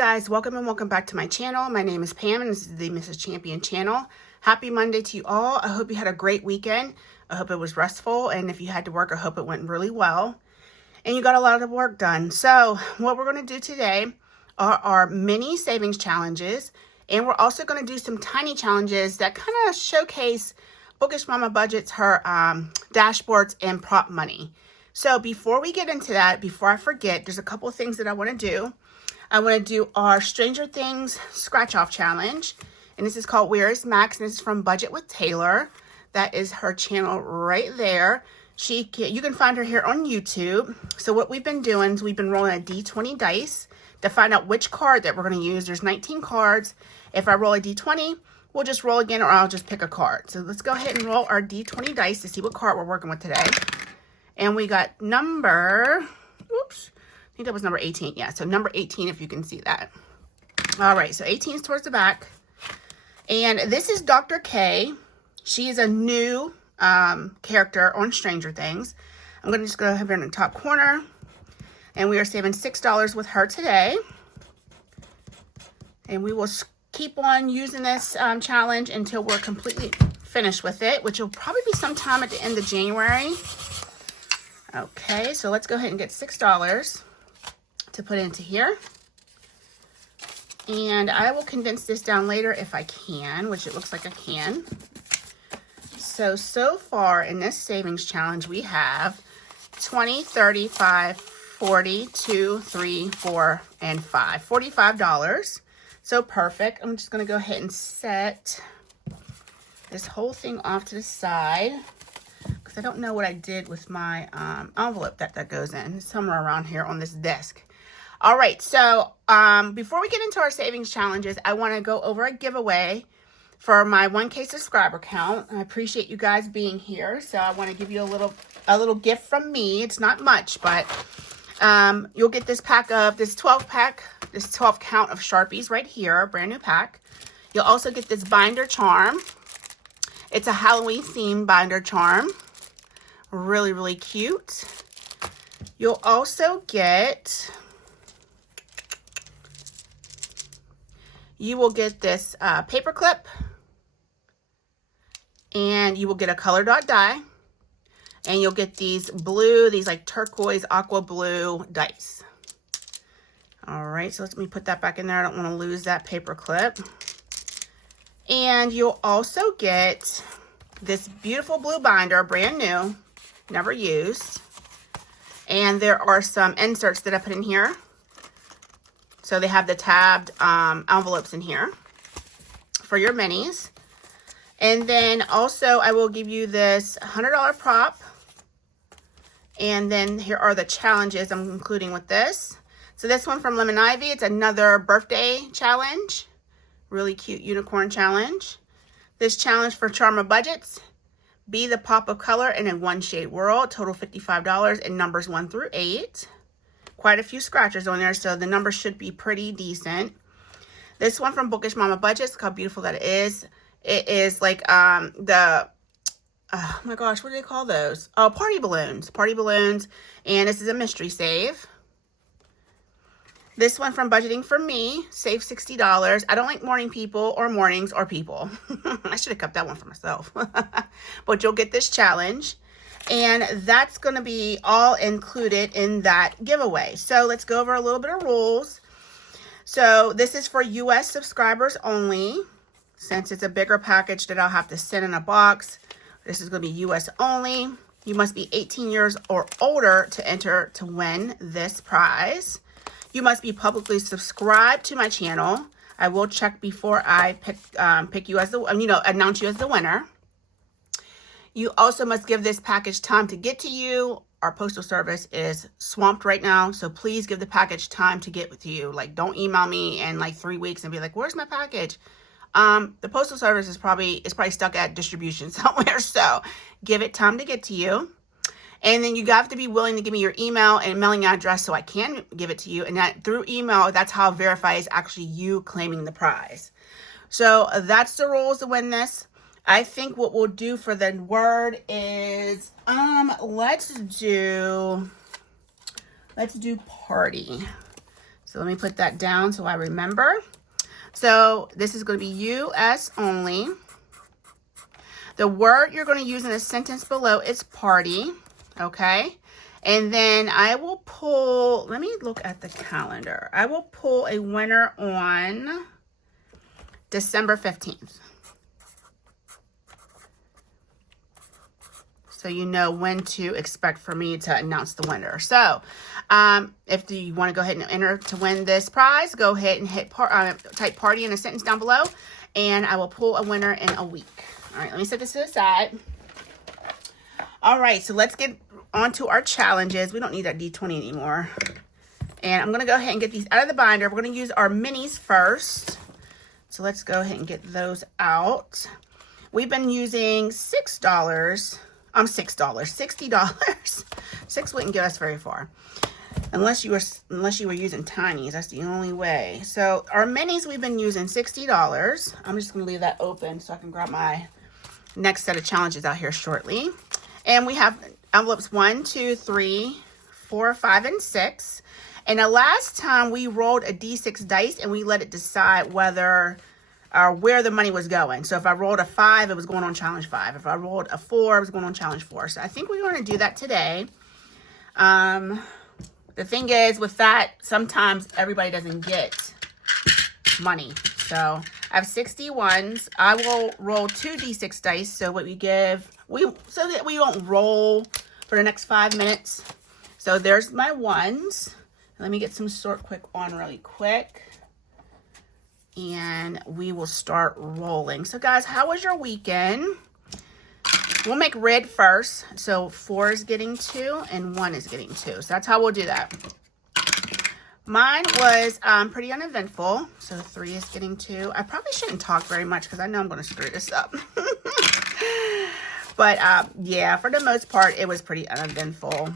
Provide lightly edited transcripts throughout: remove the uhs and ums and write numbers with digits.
guys, welcome and welcome back to my channel. My name is Pam and this is the Mrs. Champion channel. Happy Monday to you all. I hope you had a great weekend. I hope it was restful, and if you had to work, I hope it went really well and you got a lot of work done. So what we're going to do today are our mini savings challenges, and we're also going to do some tiny challenges that kind of showcase Bookish Mama Budget's her dashboards and prop money. So before we get into that, before I forget, there's a couple of things that I want to do. I want to do our Stranger Things scratch off challenge, and this is called Where is Max, and this is from Budget with Taylor. That is her channel right there. You can find her here on YouTube. So what we've been doing is we've been rolling a D20 dice to find out which card that we're going to use. There's 19 cards. If I roll a D20, we'll just roll again, or I'll just pick a card. So let's go ahead and roll our D20 dice to see what card we're working with today. And we got number, oops, I think that was number 18. Yeah, so number 18, if you can see that. All right, so 18 is towards the back. And this is Dr. K. She is a new character on Stranger Things. I'm going to just go ahead in the top corner. And we are saving $6 with her today. And we will keep on using this challenge until we're completely finished with it, which will probably be sometime at the end of January. Okay, so let's go ahead and get $6 to put into here. And I will condense this down later if I can, which it looks like I can. So far in this savings challenge, we have 20, 35, 40, 2, 3, 4, and 5. $45. So perfect. I'm just going to go ahead and set this whole thing off to the side, because I don't know what I did with my envelope that goes in. It's somewhere around here on this desk. All right, so before we get into our savings challenges, I want to go over a giveaway for my 1K subscriber count. I appreciate you guys being here, so I want to give you a little gift from me. It's not much, but you'll get this pack of this 12 count of Sharpies right here, a brand new pack. You'll also get this binder charm. It's a Halloween themed binder charm. Really, really cute. You'll also get, you will get this paper clip, and you will get a color dot die, and you'll get these like turquoise aqua blue dice. All right, so let me put that back in there. I don't want to lose that paper clip. And you'll also get this beautiful blue binder, brand new, never used. And there are some inserts that I put in here. So they have the tabbed envelopes in here for your minis. And then also I will give you this $100 prop. And then here are the challenges I'm including with this. So this one from Lemon Ivy, it's another birthday challenge. Really cute unicorn challenge. This challenge for Charma Budgets, be the pop of color in a one shade world, total $55 and numbers 1 through 8. Quite a few scratchers on there, so the numbers should be pretty decent. This one from Bookish Mama Budgets, look how beautiful that is. It is like oh my gosh, what do they call those? Oh, party balloons, and this is a mystery save. This one from Budgeting for Me, save $60. I don't like morning people or mornings or people. I should have kept that one for myself. But you'll get this challenge. And that's going to be all included in that giveaway. So let's go over a little bit of rules. So this is for US subscribers only. Since it's a bigger package that I'll have to send in a box, this is going to be US only. You must be 18 years or older to enter to win this prize. You must be publicly subscribed to my channel. I will check before I pick you as announce you as the winner. You also must give this package time to get to you. Our postal service is swamped right now, so please give the package time to get with you. Like, don't email me in like 3 weeks and be like, "Where's my package?" The postal service is probably stuck at distribution somewhere, so give it time to get to you. And then you have to be willing to give me your email and mailing address so I can give it to you. And that through email, that's how I'll verify it's actually you claiming the prize. So that's the rules to win this. I think what we'll do for the word is, let's do party. So let me put that down so I remember. So this is going to be U.S. only. The word you're going to use in the sentence below is party, okay? And then I will pull, let me look at the calendar. I will pull a winner on December 15th. So you know when to expect for me to announce the winner. So if you want to go ahead and enter to win this prize, go ahead and hit type party in a sentence down below, and I will pull a winner in a week. All right, let me set this to the side. All right, so let's get on to our challenges. We don't need that D20 anymore. And I'm going to go ahead and get these out of the binder. We're going to use our minis first. So let's go ahead and get those out. We've been using $60. Six wouldn't get us very far. Unless you were using tinies. That's the only way. So our minis, we've been using $60. I'm just going to leave that open so I can grab my next set of challenges out here shortly. And we have envelopes 1, 2, 3, 4, 5, and 6. And the last time we rolled a D6 dice and we let it decide whether or where the money was going. So if I rolled a 5, it was going on challenge 5. If I rolled a 4, it was going on challenge 4. So I think we're going to do that today. The thing is with that, sometimes everybody doesn't get money. So I have 61s. I will roll 2 D6 dice. So what so that we won't roll for the next 5 minutes. So there's my ones. Let me get some sort quick on really quick. And we will start rolling. So guys, how was your weekend? We'll make red first. So 4 is getting 2 and 1 is getting 2. So that's how we'll do that. Mine was pretty uneventful. So 3 is getting 2. I probably shouldn't talk very much because I know I'm going to screw this up. But yeah, for the most part, it was pretty uneventful.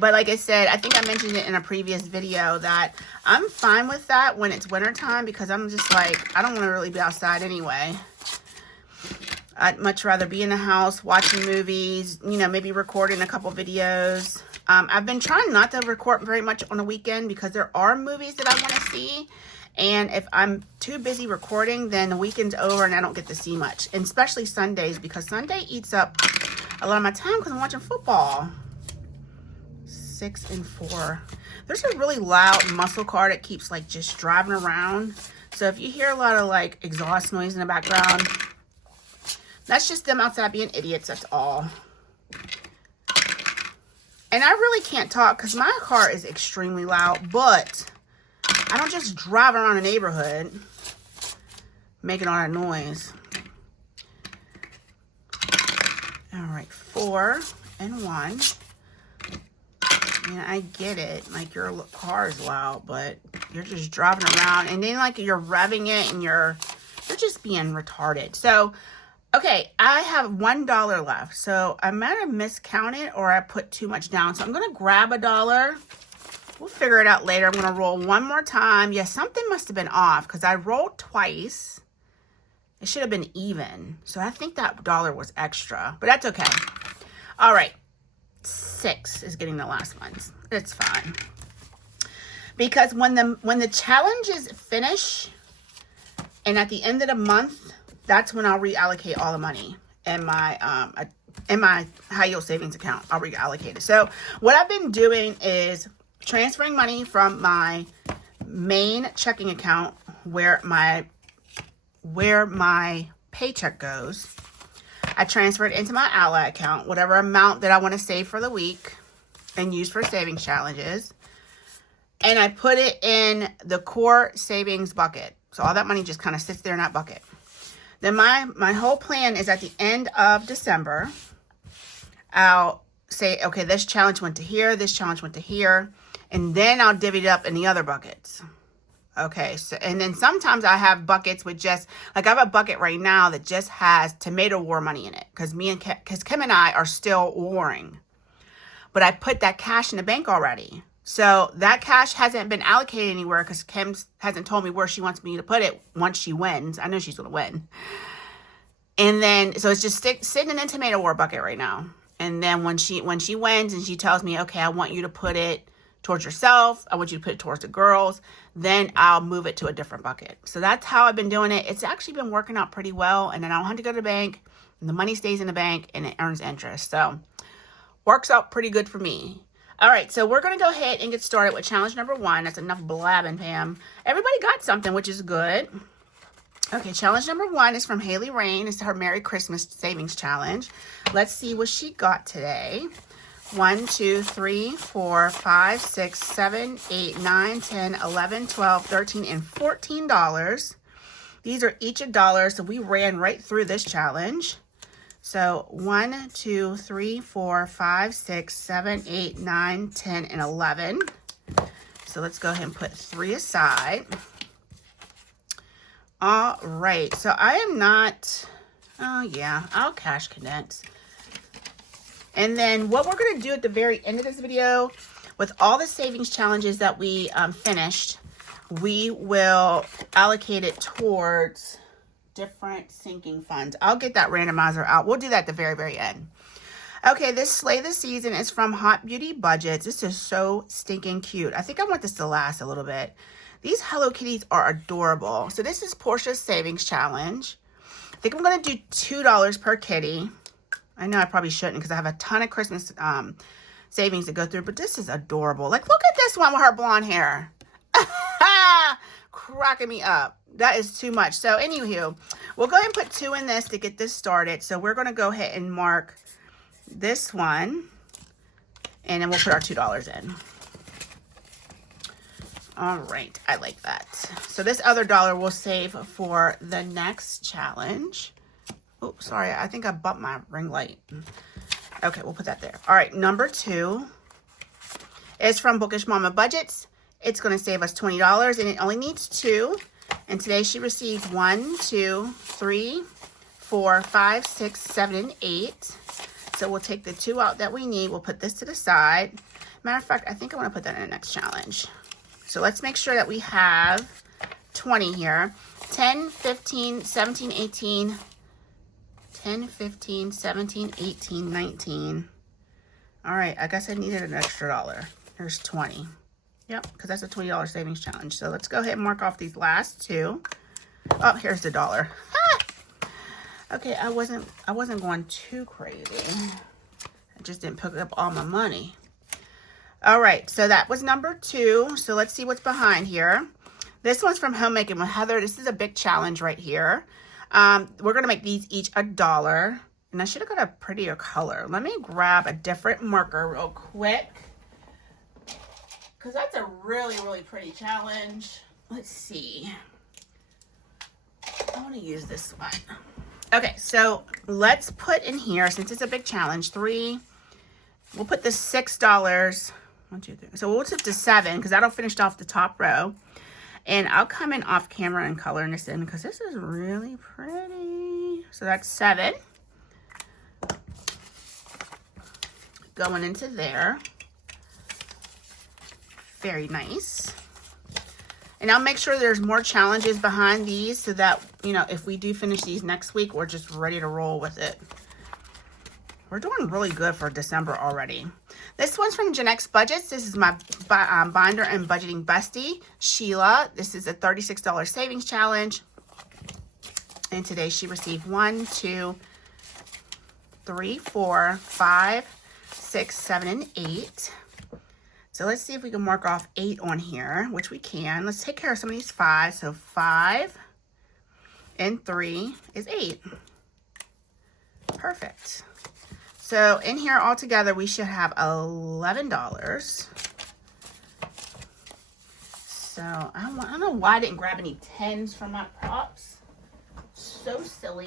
But like I said, I think I mentioned it in a previous video that I'm fine with that when it's wintertime because I'm just like, I don't want to really be outside anyway. I'd much rather be in the house watching movies, you know, maybe recording a couple videos. I've been trying not to record very much on the weekend because there are movies that I want to see. And if I'm too busy recording, then the weekend's over and I don't get to see much. And especially Sundays because Sunday eats up a lot of my time because I'm watching football. 6 and 4. There's a really loud muscle car that keeps like just driving around. So if you hear a lot of like exhaust noise in the background, that's just them outside being idiots. That's all. And I really can't talk because my car is extremely loud, but I don't just drive around the neighborhood making all that noise. All right, 4 and 1. I get it. Like your car is loud, but you're just driving around and then like you're revving it and you're just being retarded. So, okay, I have $1 left. So I might have miscounted or I put too much down. So I'm going to grab $1. We'll figure it out later. I'm going to roll one more time. Yeah, something must have been off because I rolled twice. It should have been even. So I think that $1 was extra, but that's okay. All right. 6 is getting the last ones. It's fine. Because when the challenges finish and at the end of the month, that's when I'll reallocate all the money in my high yield savings account. I'll reallocate it. So what I've been doing is transferring money from my main checking account where my paycheck goes. I transfer it into my Ally account, whatever amount that I want to save for the week and use for savings challenges. And I put it in the core savings bucket. So all that money just kind of sits there in that bucket. Then my whole plan is at the end of December, I'll say, okay, this challenge went to here, this challenge went to here, and then I'll divvy it up in the other buckets. Okay, so and then sometimes I have buckets with just like I have a bucket right now that just has tomato war money in it because Kim and I are still warring. But I put that cash in the bank already. So that cash hasn't been allocated anywhere because Kim hasn't told me where she wants me to put it once she wins. I know she's going to win. And then so it's just sitting in the tomato war bucket right now. And then when she wins and she tells me, okay, I want you to put it towards yourself. I want you to put it towards the girls. Then I'll move it to a different bucket. So that's how I've been doing it. It's actually been working out pretty well. And then I don't have to go to the bank. And the money stays in the bank and it earns interest. So works out pretty good for me. All right, so we're going to go ahead and get started with challenge number 1. That's enough blabbing, Pam. Everybody got something, which is good. Okay, challenge number 1 is from Haley Rain. It's her Merry Christmas Savings Challenge. Let's see what she got today. 1, 2, 3, 4, 5, 6, 7, 8, 9, 10, 11, 12, 13, and $14. These are each $1, so we ran right through this challenge. So 1, 2, 3, 4, 5, 6, 7, 8, 9, 10, and 11. So let's go ahead and put 3 aside. All right, so I am not, oh yeah, I'll cash condense. And then what we're going to do at the very end of this video, with all the savings challenges that we finished, we will allocate it towards different sinking funds. I'll get that randomizer out. We'll do that at the very, very end. Okay, this Slay the Season is from Hot Beauty Budgets. This is so stinking cute. I think I want this to last a little bit. These Hello Kitties are adorable. So this is Portia's Savings Challenge. I think I'm going to do $2 per kitty. I know I probably shouldn't because I have a ton of Christmas savings to go through, but this is adorable. Like, look at this one with her blonde hair. Cracking me up. That is too much. So anywho, we'll go ahead and put 2 in this to get this started. So we're going to go ahead and mark this one, and then we'll put our $2 in. All right, I like that. So this other $1 we'll save for the next challenge. Oh, sorry, I think I bumped my ring light. Okay, we'll put that there. All right, number 2 is from Bookish Mama Budgets. It's going to save us $20, and it only needs 2. And today she received 1, 2, 3, 4, 5, 6, 7, and 8. So we'll take the 2 out that we need. We'll put this to the side. Matter of fact, I think I want to put that in the next challenge. So let's make sure that we have 20 here. 10, 15, 17, 18, 10, 15, 17, 18, 19. All right, I guess I needed an extra $1. There's 20. Yep, because that's a $20 savings challenge. So let's go ahead and mark off these last 2. Oh, here's the $1. Ah! Okay, I wasn't going too crazy. I just didn't pick up all my money. All right, so that was number 2. So let's see what's behind here. This one's from Homemaking with Heather. This is a big challenge right here. We're going to make these each $1. And I should have got a prettier color. Let me grab a different marker real quick, because that's a really, really pretty challenge. Let's see. I want to use this one. Okay, so let's put in here, since it's a big challenge, 3. We'll put the $6. 1, 2, 3. So we'll put to 7, because that'll finish off the top row. And I'll come in off camera and color this in, because this is really pretty. So that's 7. Going into there. Very nice. And I'll make sure there's more challenges behind these so that, you know, if we do finish these next week, we're just ready to roll with it. We're doing really good for December already. This one's from Gen X Budgets. This is my binder and budgeting bestie, Sheila. This is a $36 savings challenge. And today she received 1, 2, 3, 4, 5, 6, 7, and 8. So let's see if we can mark off 8 on here, which we can. Let's take care of some of these 5. So 5 and 3 is 8. Perfect. So in here altogether, we should have $11. So I don't know why I didn't grab any 10s from my props. So silly.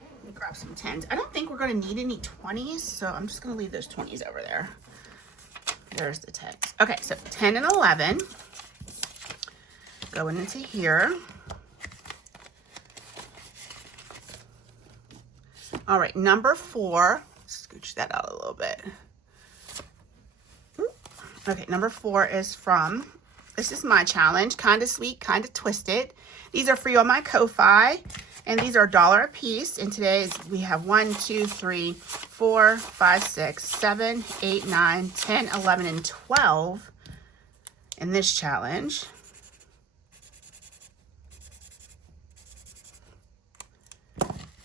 Let me grab some 10s. I don't think we're going to need any 20s, so I'm just going to leave those 20s over there. There's the 10s. Okay, so 10 and 11. Going into here. All right, number 4. Scooch that out a little bit. Okay, number 4 is from, this is my challenge, Kinda Sweet, Kinda Twisted. These are free on my Ko-Fi, and these are $1 a piece. And today we have 1, 2, 3, 4, 5, 6, 7, 8, 9, 10, 11, and 12. in this challenge.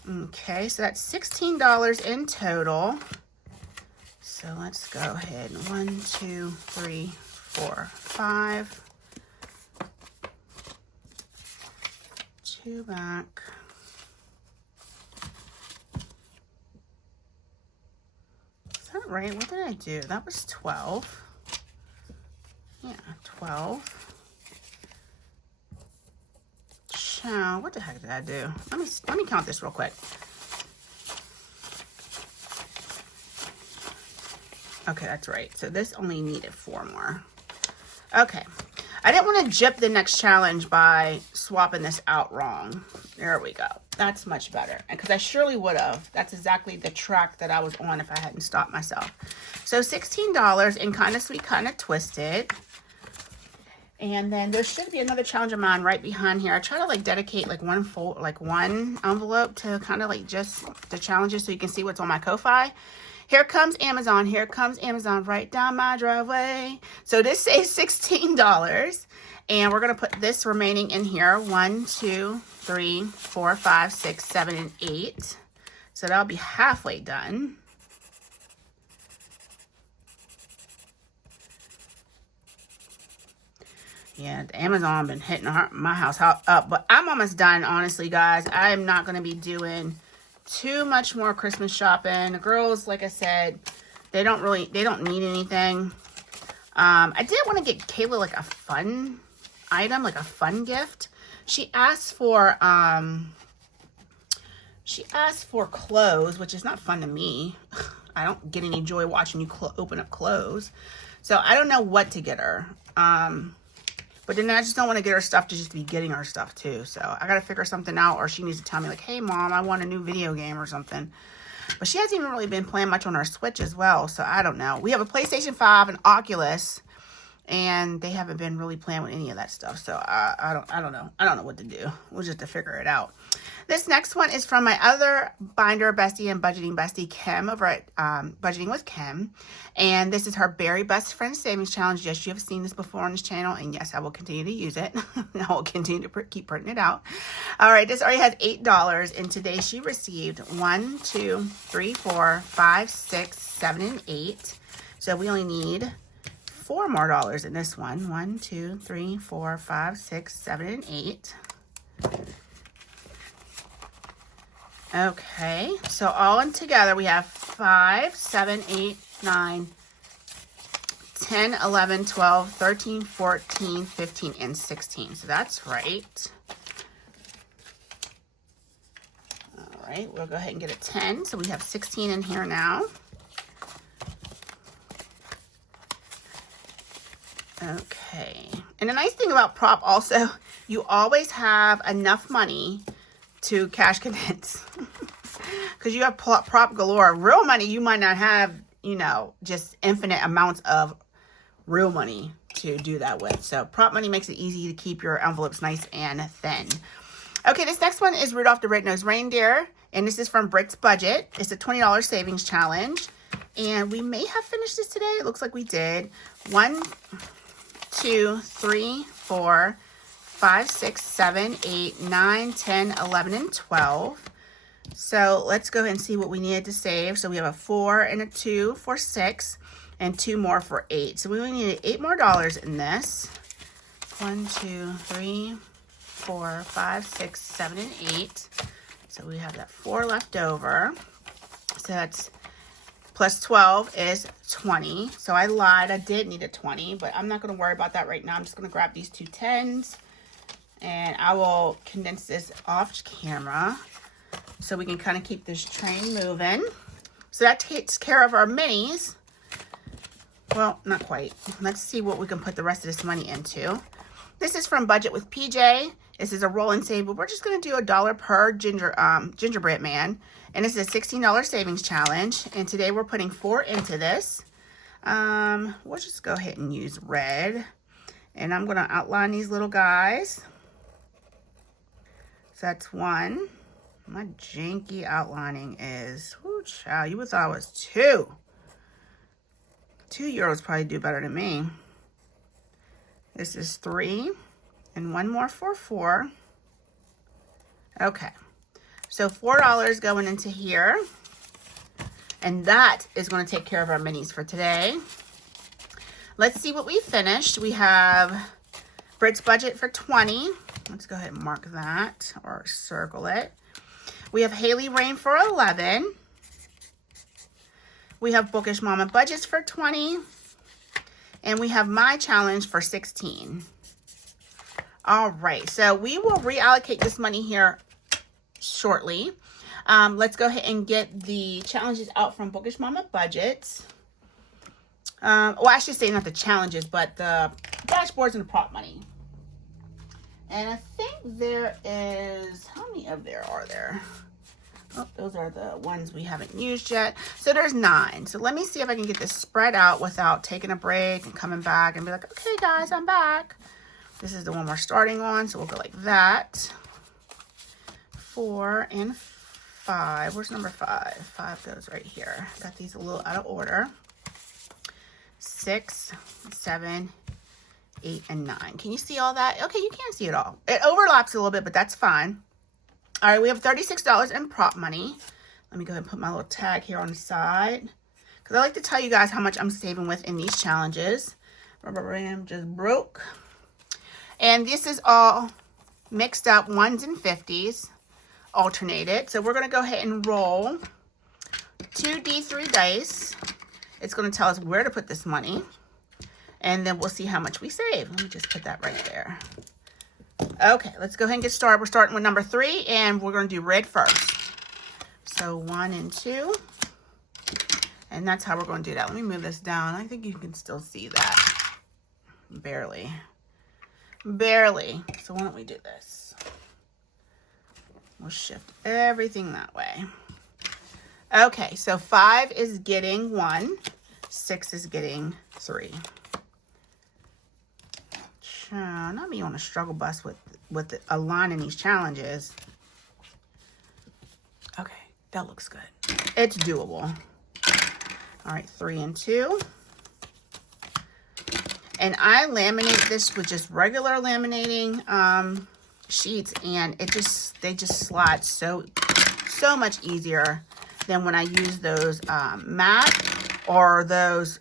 Okay, so that's $16 in total. So let's go ahead. 1, 2, 3, 4, 5. 2 back. Is that right? What did I do? That was 12. Yeah, 12. Chow. What the heck did I do? Let me count this real quick. Okay, that's right. So this only needed 4 more. Okay. I didn't want to jip the next challenge by swapping this out wrong. There we go. That's much better. Because I surely would have. That's exactly the track that I was on if I hadn't stopped myself. So $16 in Kinda Sweet, Kinda Twisted. And then there should be another challenge of mine right behind here. I try to like dedicate like one envelope to kind of like just the challenges so you can see what's on my Ko-Fi. Here comes Amazon. Here comes Amazon right down my driveway. So this saves $16. And we're going to put this remaining in here. 1, 2, 3, 4, 5, 6, 7, and 8. So that'll be halfway done. Yeah, Amazon been hitting my house up. But I'm almost done, honestly, guys. I am not going to be doing too much more Christmas shopping. The girls, like I said, they don't need anything. I did want to get Kayla like a fun item, like a fun gift. She asked for clothes, which is not fun to me. I don't get any joy watching you open up clothes. So I don't know what to get her. But then I just don't want to get her stuff to just be getting her stuff too. So I got to figure something out, or she needs to tell me like, hey mom, I want a new video game or something. But she hasn't even really been playing much on her Switch as well. So I don't know. We have a PlayStation 5 and Oculus, and they haven't been really playing with any of that stuff. So I don't know. I don't know what to do. We'll just have to figure it out. This next one is from my other binder bestie and budgeting bestie, Kim, over at Budgeting with Kim. And this is her Berry Best Friend Savings Challenge. Yes, you have seen this before on this channel. And yes, I will continue to use it. I will continue to keep printing it out. All right, this already has $8. And today she received 1, 2, 3, 4, 5, 6, 7, and 8. So we only need $4 more in this one. 1, 2, 3, 4, 5, 6, 7, and 8. Okay, so all in together we have 5, 7, 8, 9, 10, 11, 12, 13, 14, 15, and 16. So that's right. All right, we'll go ahead and get a 10. So we have 16 in here now. Okay, and the nice thing about prop also, you always have enough money to cash condense. Because you have prop galore. Real money, you might not have, you know, just infinite amounts of real money to do that with. So prop money makes it easy to keep your envelopes nice and thin. Okay, this next one is Rudolph the Red-Nosed Reindeer. And this is from Brit's Budget. It's a $20 savings challenge. And we may have finished this today. It looks like we did. 1, 2, 3, 4, 5, 6, 7, 8, 9, 10, 11, and 12. So let's go ahead and see what we needed to save. So we have a 4 and a 2 for 6 and 2 more for 8. So we only needed $8 more in this. 1, 2, 3, 4, 5, 6, 7, and 8. So we have that 4 left over. So that's plus 12 is 20. So I lied. I did need a 20, but I'm not going to worry about that right now. I'm just going to grab these 2 10s and I will condense this off camera so we can kind of keep this train moving. So that takes care of our minis. Well, not quite. Let's see what we can put the rest of this money into. This is from Budget with PJ. This is a roll and save, but we're just going to do $1 per gingerbread man. And this is a $16 savings challenge. And today we're putting 4 into this. We'll just go ahead and use red. And I'm going to outline these little guys. So that's 1. My janky outlining is, whoo, child, you would thought it was 2. 2 euros probably do better than me. This is 3 and one more for 4. Okay, so $4 going into here. And that is going to take care of our minis for today. Let's see what we finished. We have Brit's budget for 20. Let's go ahead and mark that or circle it. We have Haley Rain for 11. We have Bookish Mama budgets for 20. And we have my challenge for 16. All right, so we will reallocate this money here shortly. Let's go ahead and get the challenges out from Bookish Mama budgets. Well, I should say not the challenges, but the dashboards and the prop money. And I think there is, how many of there are there? Oh, those are the ones we haven't used yet. So there's 9. So let me see if I can get this spread out without taking a break and coming back and be like, okay, guys, I'm back. This is the one we're starting on. So we'll go like that. 4 and 5. Where's number 5? 5 goes right here. Got these a little out of order. 6, 7, 8, and 9. Can you see all that? Okay, you can't see it all. It overlaps a little bit, but that's fine. All right, we have $36 in prop money. Let me go ahead and put my little tag here on the side, because I like to tell you guys how much I'm saving with in these challenges. Rubber ram just broke. And this is all mixed up 1s and 50s, alternated. So we're going to go ahead and roll 2 D3 dice. It's going to tell us where to put this money. And then we'll see how much we save. Let me just put that right there. Okay, let's go ahead and get started. We're starting with number 3, and we're going to do red first. So 1 and 2. And that's how we're going to do that. Let me move this down. I think you can still see that. Barely. Barely. So why don't we do this? We'll shift everything that way. Okay, so 5 is getting 1. 6 is getting 3. Not me on a struggle bus with aligning these challenges. Okay, that looks good. It's doable. All right, 3 and 2. And I laminate this with just regular laminating sheets, and they just slide so much easier than when I use those matte or those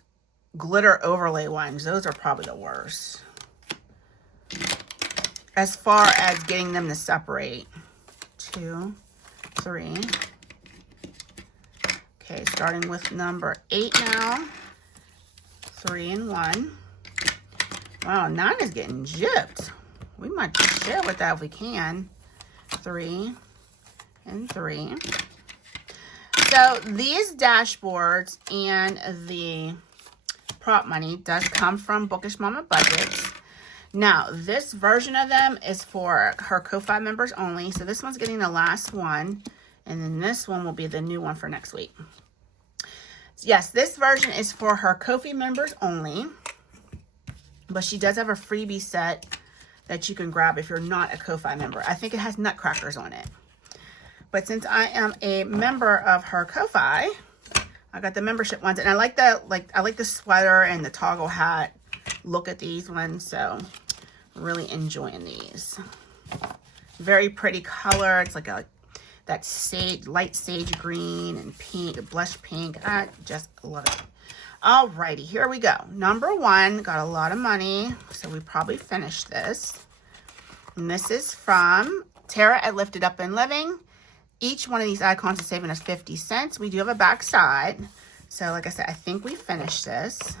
glitter overlay ones. Those are probably the worst as far as getting them to separate. 2, 3. Okay, starting with number 8 now. 3 and 1. Wow, 9 is getting gypped. We might share with that if we can. 3 and 3. So these dashboards and the prop money does come from Bookish Mama budgets. Now, this version of them is for her Ko-Fi members only. So this one's getting the last one. And then this one will be the new one for next week. Yes, this version is for her Ko-Fi members only. But she does have a freebie set that you can grab if you're not a Ko-Fi member. I think it has nutcrackers on it. But since I am a member of her Ko-Fi, I got the membership ones. And I like the sweater and the toggle hat look at these ones. So really enjoying these. Very pretty color. It's like that light sage green and pink, blush pink. I just love it. Alrighty, here we go. Number 1, got a lot of money, so we probably finished this. And this is from Tara at Lifted Up and Living. Each one of these icons is saving us 50 cents. We do have a back side. So like I said, I think we finished this.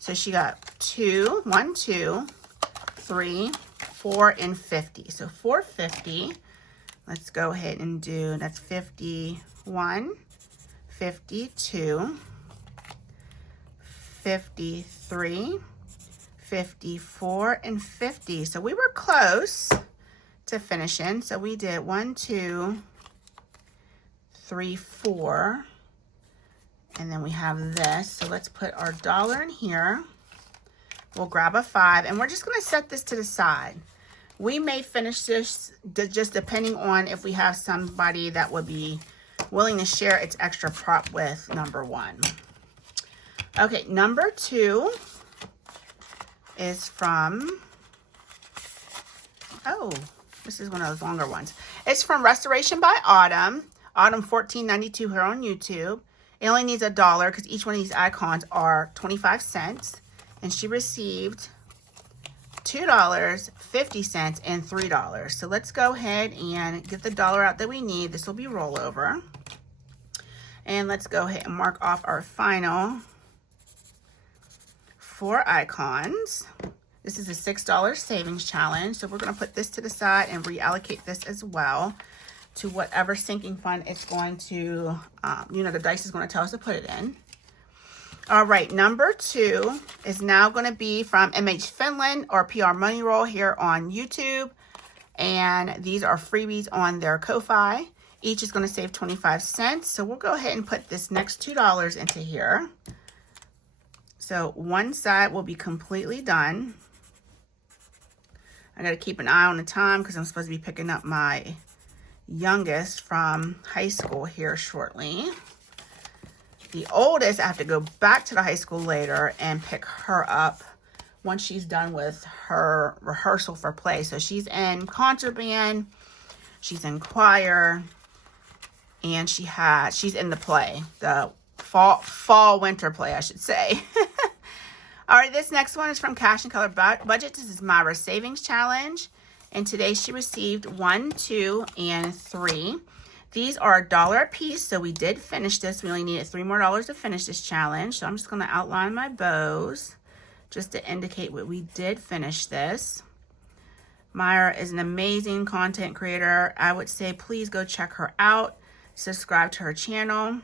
So she got 1, 2, 3, 4, and 50. So 450. Let's go ahead and do, that's 51, 52, 53, 54, and 50. So we were close to finishing. So we did 1, 2, 3, 4. And then we have this. So let's put our dollar in here. We'll grab a 5. And we're just going to set this to the side. We may finish this just depending on if we have somebody that would be willing to share its extra prop with number 1. Okay, number 2. is from, oh, this is one of those longer ones. It's from Restoration by Autumn. Autumn 1492 here on YouTube. It only needs $1 because each one of these icons are 25 cents. And she received $2, 50 cents, and $3. So let's go ahead and get the dollar out that we need. This will be rollover. And let's go ahead and mark off our final 4 icons. This is a $6 savings challenge. So we're going to put this to the side and reallocate this as well to whatever sinking fund it's going to, the dice is going to tell us to put it in. All right, number 2 is now going to be from MH Finland or PR Money Roll here on YouTube. And these are freebies on their Ko-Fi. Each is going to save 25 cents. So we'll go ahead and put this next $2 into here. So one side will be completely done. I got to keep an eye on the time because I'm supposed to be picking up my youngest from high school here shortly. The oldest, I have to go back to the high school later and pick her up once she's done with her rehearsal for play. So she's in concert band, she's in choir, and she's in the play, the fall winter play, I should say. All right, this next one is from Cash and Color Budget. This is Myra's Savings Challenge. And today she received 1, 2, and 3. These are $1 a piece, so we did finish this. We only needed $3 more to finish this challenge. So I'm just going to outline my bows just to indicate what we did finish this. Myra is an amazing content creator. I would say please go check her out. Subscribe to her channel.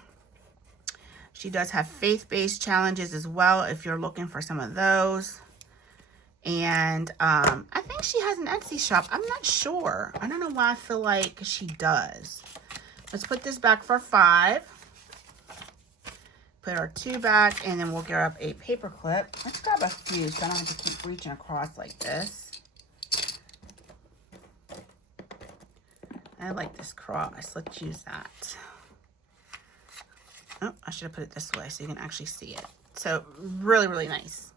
She does have faith-based challenges as well if you're looking for some of those. And I think she has an Etsy shop. I'm not sure. I don't know why I feel like she does. Let's put this back for 5. Put our 2 back, and then we'll grab a paper clip. Let's grab a few so I don't have to keep reaching across like this. I like this cross. Let's use that. Oh, I should have put it this way so you can actually see it. So really, really nice.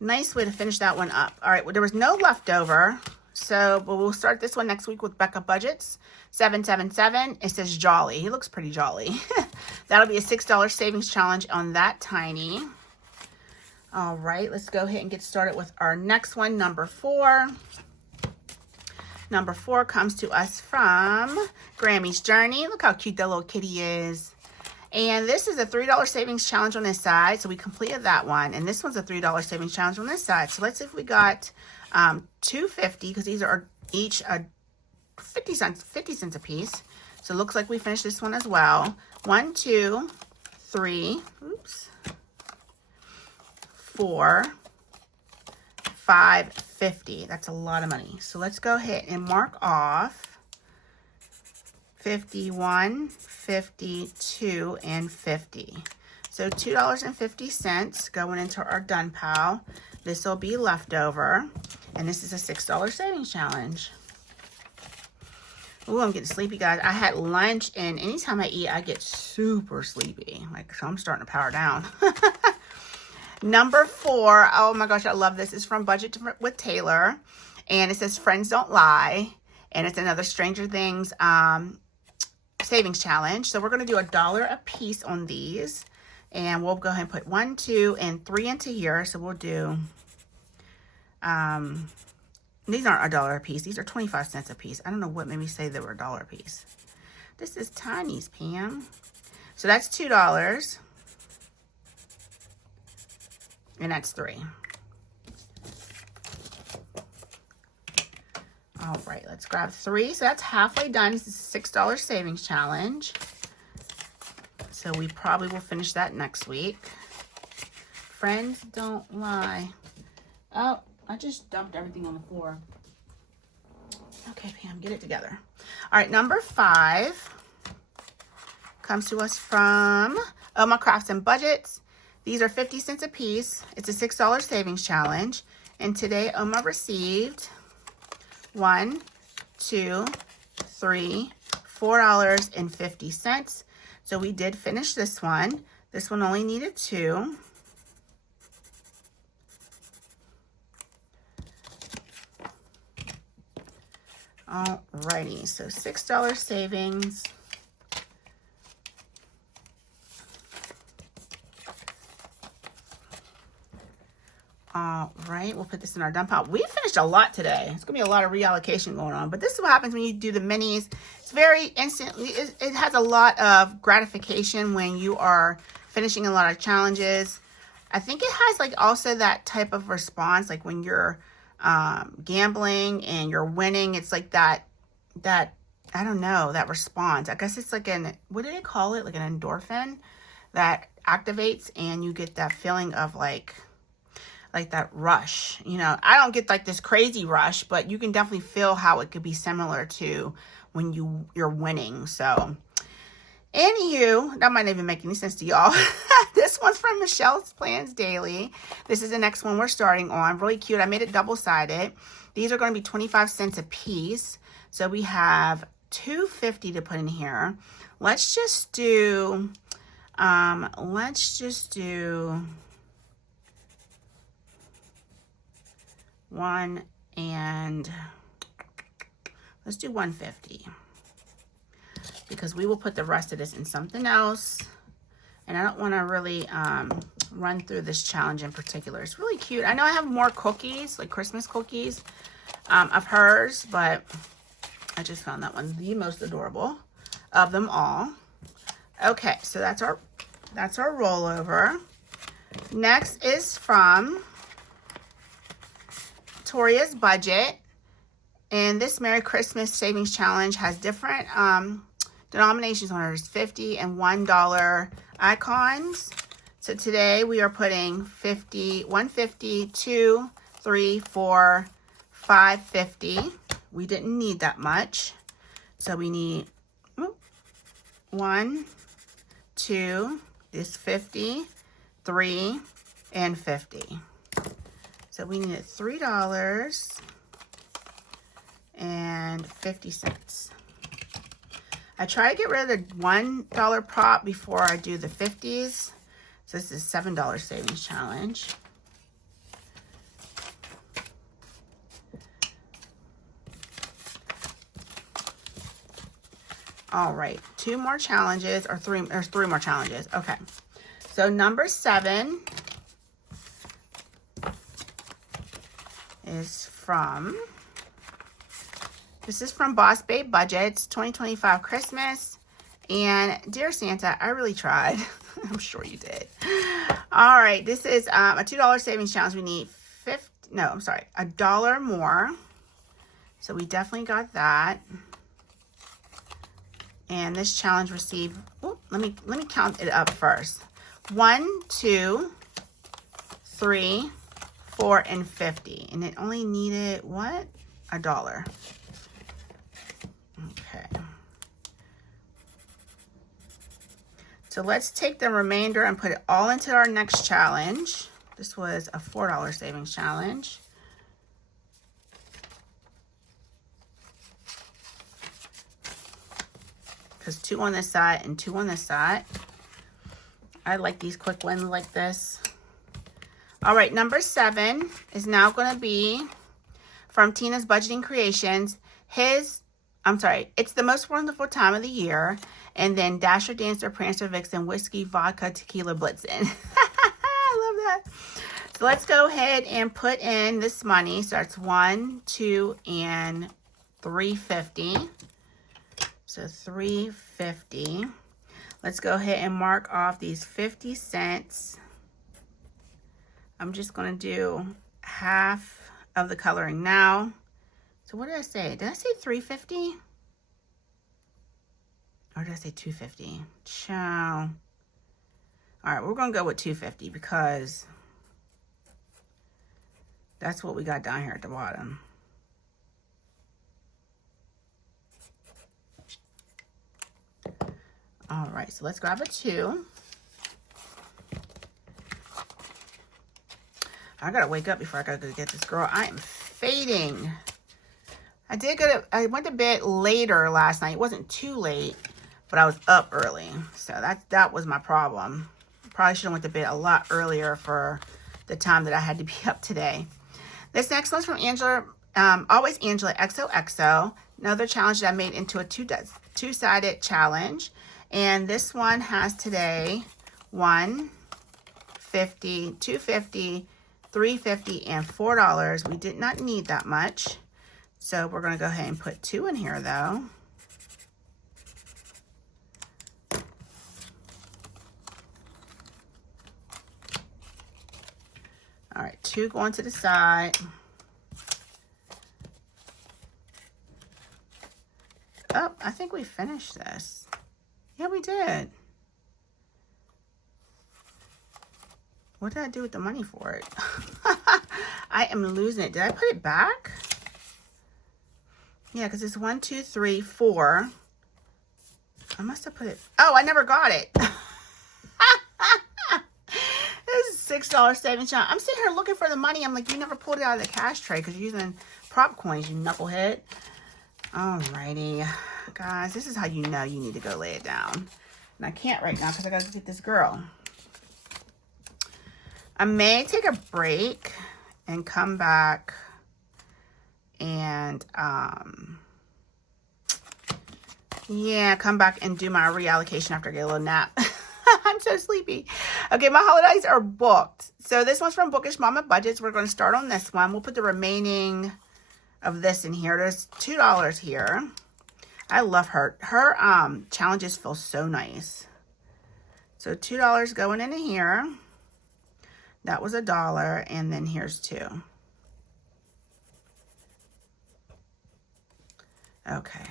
Nice way to finish that one up. All right, well, there was no leftover. So we'll start this one next week with Becca Budgets. 777. It says Jolly. He looks pretty jolly. That'll be a $6 savings challenge on that tiny. All right, let's go ahead and get started with our next one, number 4. Number 4 comes to us from Grammy's Journey. Look how cute that little kitty is. And this is a $3 savings challenge on this side. So we completed that one. And this one's a $3 savings challenge on this side. So let's see if we got $2.50 because these are each 50 cents a piece. So it looks like we finished this one as well. 1, 2, 3, oops, 4, 5, 50. That's a lot of money. So let's go ahead and mark off 51, 52, and 50. So $2.50 going into our done pile. This will be leftover. And this is a $6 savings challenge. Ooh, I'm getting sleepy, guys. I had lunch, and anytime I eat, I get super sleepy. So I'm starting to power down. Number 4. Oh my gosh, I love this. It's from Budget with Taylor. And it says Friends Don't Lie. And it's another Stranger Things savings challenge. So we're going to do $1 a piece on these. And we'll go ahead and put 1, 2, and 3 into here. So we'll do, these aren't $1 a piece. These are 25 cents a piece. I don't know what made me say they were $1 a piece. This is tinies, Pam. So that's $2. And that's 3. All right, let's grab 3. So that's halfway done. This is a $6 savings challenge. So we probably will finish that next week. Friends Don't Lie. Oh, I just dumped everything on the floor. Okay, Pam, get it together. All right, number 5 comes to us from Oma Crafts and Budgets. These are 50 cents a piece. It's a $6 savings challenge. And today Oma received 1, 2, 3, $4.50. So we did finish this one. This one only needed 2. Alrighty, so $6 savings. All right, we'll put this in our dump pile. We finished a lot today. It's gonna be a lot of reallocation going on, but this is what happens when you do the minis. It's very instantly, it has a lot of gratification when you are finishing a lot of challenges. I think it has like also that type of response, like when you're gambling and you're winning, it's like that, I don't know, that response. I guess it's like what do they call it? Like an endorphin that activates and you get that feeling of like that rush. You know, I don't get like this crazy rush, but you can definitely feel how it could be similar to when you're winning. So anywho, that might not even make any sense to y'all. This one's from Michelle's Plans Daily. This is the next one we're starting on. Really cute. I made it double-sided. These are going to be 25 cents a piece. So we have $2.50 to put in here. Let's just do one, and let's do $1.50 because we will put the rest of this in something else. And I don't want to really run through this challenge in particular. It's really cute. I know I have more cookies, like Christmas cookies of hers, but I just found that one the most adorable of them all. Okay, so that's our rollover. Next is from Victoria's Budget, and this Merry Christmas Savings Challenge has different denominations on it. There's $50 and $1 icons. So today we are putting 50, 150, 2, 3, 4, 5.50. We didn't need that much, so we need 1, 2, this 50, 3, and 50. So we needed $3.50. I try to get rid of the $1 prop before I do the 50s. So this is $7 savings challenge. All right, 2 more challenges, or 3, there's 3 more challenges. Okay, so number 7 is from, this is from Boss Babe Budgets, 2025 Christmas. And dear Santa, I really tried. I'm sure you did. All right, this is a $2 savings challenge. We need $1 more. So we definitely got that. And this challenge received, let me count it up first. 1, 2, 3, 4, and 50. And it only needed what? $1. Okay. So let's take the remainder and put it all into our next challenge. This was a $4 savings challenge. Because 2 on this side and 2 on this side. I like these quick ones like this. All right, number 7 is now going to be from Tina's Budgeting Creations. It's the most wonderful time of the year. And then Dasher, Dancer, Prancer, Vixen, Whiskey, Vodka, Tequila, Blitzen. I love that. So let's go ahead and put in this money. So it's 1, 2, and $3.50. So $3.50. Let's go ahead and mark off these 50 cents. I'm just going to do half of the coloring now. So what did I say? Did I say $3.50? Or did I say $2.50? Ciao. All right, we're going to go with $2.50 because that's what we got down here at the bottom. All right, so let's grab a 2. I gotta wake up before I gotta go get this girl. I am fading. I went to bed later last night. It wasn't too late, but I was up early. So that was my problem. Probably should have went to bed a lot earlier for the time that I had to be up today. This next one's from Angela, always Angela XOXO. Another challenge that I made into a two-sided challenge. And this one has today $1.50, $2.50, $3.50, and $4. We did not need that much. So we're going to go ahead and put 2 in here though. All right, 2 going to the side. Oh, I think we finished this. Yeah, we did. What did I do with the money for it? I am losing it. Did I put it back? Yeah, because it's 1, 2, 3, 4. I must have put it. Oh, I never got it. This is $6 savings. I'm sitting here looking for the money. I'm like, you never pulled it out of the cash tray because you're using prop coins, you knucklehead. Alrighty, guys, this is how you know you need to go lay it down. And I can't right now because I got to get this girl. I may take a break and come back and, yeah, come back and do my reallocation after I get a little nap. I'm so sleepy. Okay, my holidays are booked. So this one's from Bookish Mama Budgets. We're going to start on this one. We'll put the remaining of this in here. There's $2 here. I love her. Her challenges feel so nice. So $2 going into here. That was $1, and then here's 2. Okay.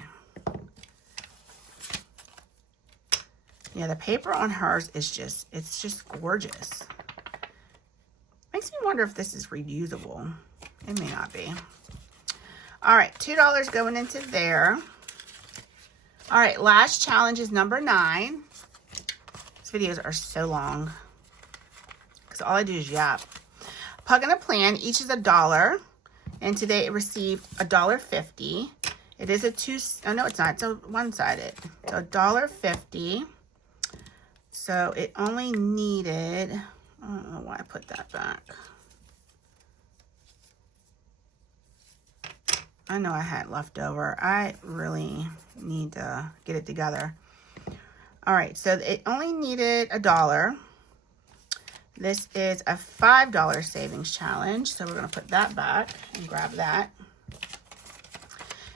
Yeah, the paper on hers is just, it's just gorgeous. Makes me wonder if this is reusable. It may not be. All right, $2 going into there. All right, last challenge is number 9. These videos are so long because all I do is yap. Pug and a Plan, each is $1. And today it received $1.50. It is a oh no, it's not. It's a one-sided. So $1.50. So it only needed, I don't know why I put that back. I know I had leftover. I really need to get it together. All right, so it only needed $1. This is a $5 savings challenge. So we're gonna put that back and grab that.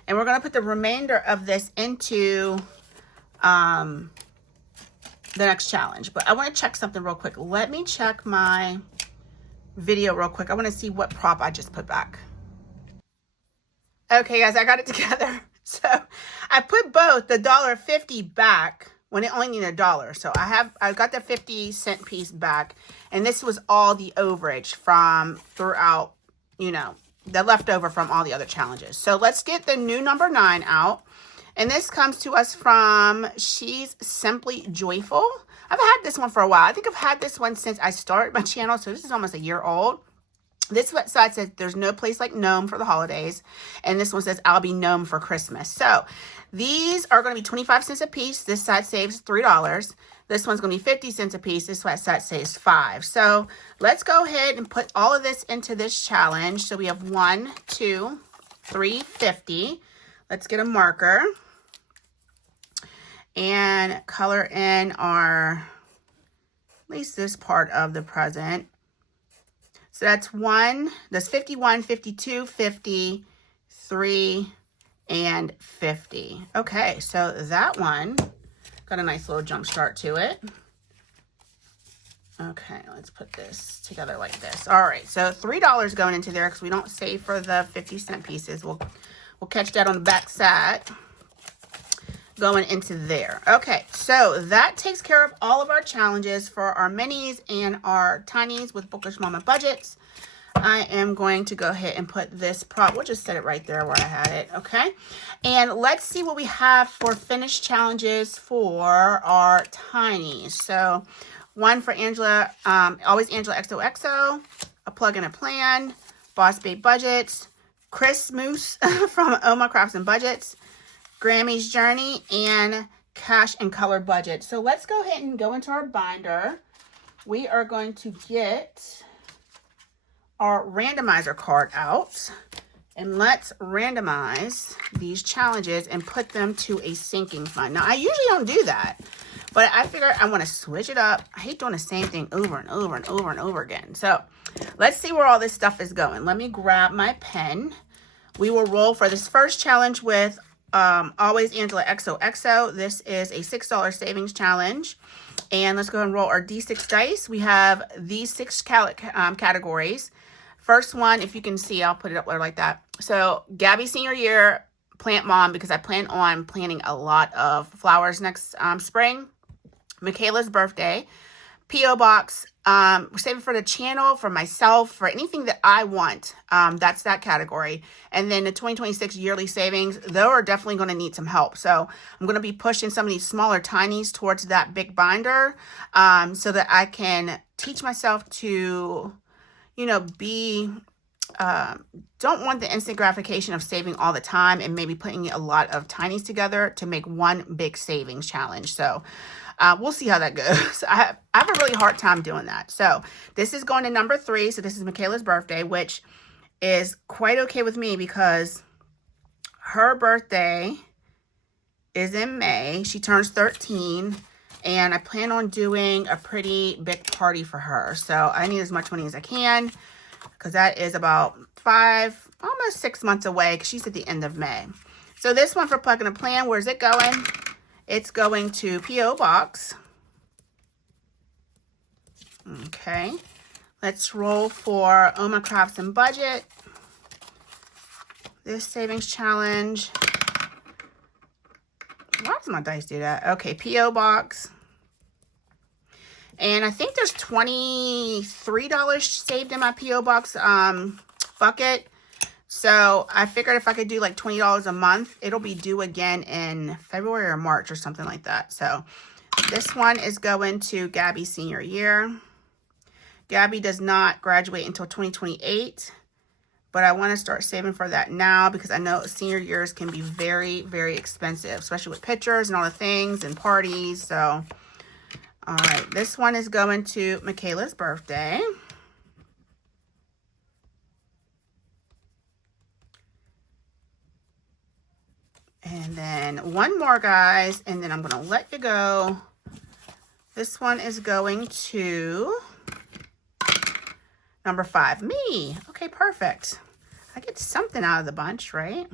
And we're gonna put the remainder of this into the next challenge. But I want to check something real quick. Let me check my video real quick. I want to see what prop I just put back. Okay, guys, I got it together. So I put both the $1.50 back when it only needed $1. So I got the 50-cent piece back, and this was all the overage from throughout, you know, the leftover from all the other challenges. So let's get the new number 9 out. And this comes to us from She's Simply Joyful. I've had this one for a while. I think I've had this one since I started my channel. So this is almost a year old. This side says, there's no place like Gnome for the holidays. And this one says, I'll be Gnome for Christmas. So these are going to be 25 cents a piece. This side saves $3. This one's going to be 50 cents a piece. This side saves $5. So let's go ahead and put all of this into this challenge. So we have 1, 2, 3, 50. Let's get a marker and color in our, at least this part of the present. So that's 1, that's 51, 52, 50, 3, and 50. Okay, so that one got a nice little jump start to it. Okay, let's put this together like this. All right, so $3 going into there because we don't save for the 50-cent pieces. We'll catch that on the back side. Going into there. Okay, so that takes care of all of our challenges for our minis and our tinies with Bookish Mama Budgets. I am going to go ahead and put this prop. We'll just set it right there where I had it, okay? And let's see what we have for finished challenges for our tinies. So one for Angela, Always Angela XOXO, A Plug and a Plan, Boss Babe Budgets, Chris Moose from Oma Crafts and Budgets, Grammy's Journey, and Cash and Color Budget. So let's go ahead and go into our binder. We are going to get our randomizer card out. And let's randomize these challenges and put them to a sinking fund. Now, I usually don't do that, but I figure I want to switch it up. I hate doing the same thing over and over and over and over again. So let's see where all this stuff is going. Let me grab my pen. We will roll for this first challenge with Always Angela XOXO. This is a $6 savings challenge. And let's go ahead and roll our D6 dice. We have these 6 categories. First one, if you can see, I'll put it up there like that. So Gabby senior year, plant mom, because I plan on planting a lot of flowers next spring. Michaela's birthday, P.O. box, we're saving for the channel, for myself, for anything that I want. That's that category. And then the 2026 yearly savings, those are definitely going to need some help. So I'm going to be pushing some of these smaller tinies towards that big binder, so that I can teach myself to, you know, don't want the instant gratification of saving all the time and maybe putting a lot of tinies together to make one big savings challenge. So we'll see how that goes. I have a really hard time doing that. So this is going to number 3. So this is Michaela's birthday, which is quite okay with me because her birthday is in May. She turns 13. And I plan on doing a pretty big party for her. So I need as much money as I can because that is about 5, almost 6 months away because she's at the end of May. So this one for Plug and Plan, where's it going? It's going to P.O. Box. Okay. Let's roll for Oma Crafts and Budget. This savings challenge. Why does my dice do that? Okay, P.O. Box. And I think there's $23 saved in my P.O. Box bucket. So I figured if I could do like $20 a month, it'll be due again in February or March or something like that. So this one is going to Gabby's senior year. Gabby does not graduate until 2028. But I want to start saving for that now because I know senior years can be very, very expensive, especially with pictures and all the things and parties. So, all right, this one is going to Michaela's birthday. And then one more, guys, and then I'm going to let you go. This one is going to number 5, me. Okay, perfect. I get something out of the bunch, right?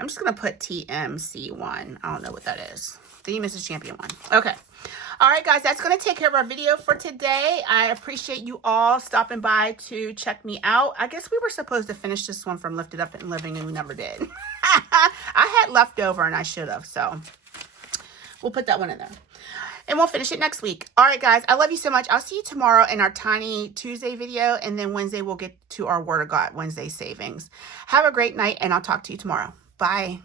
I'm just going to put TMC1. I don't know what that is. The Mrs. Champion one. Okay. All right, guys, that's going to take care of our video for today. I appreciate you all stopping by to check me out. I guess we were supposed to finish this one from Lifted Up and Living, and we never did. I had leftover, and I should have, so we'll put that one in there. And we'll finish it next week. All right, guys, I love you so much. I'll see you tomorrow in our Tiny Tuesday video, and then Wednesday we'll get to our Word of God Wednesday savings. Have a great night, and I'll talk to you tomorrow. Bye.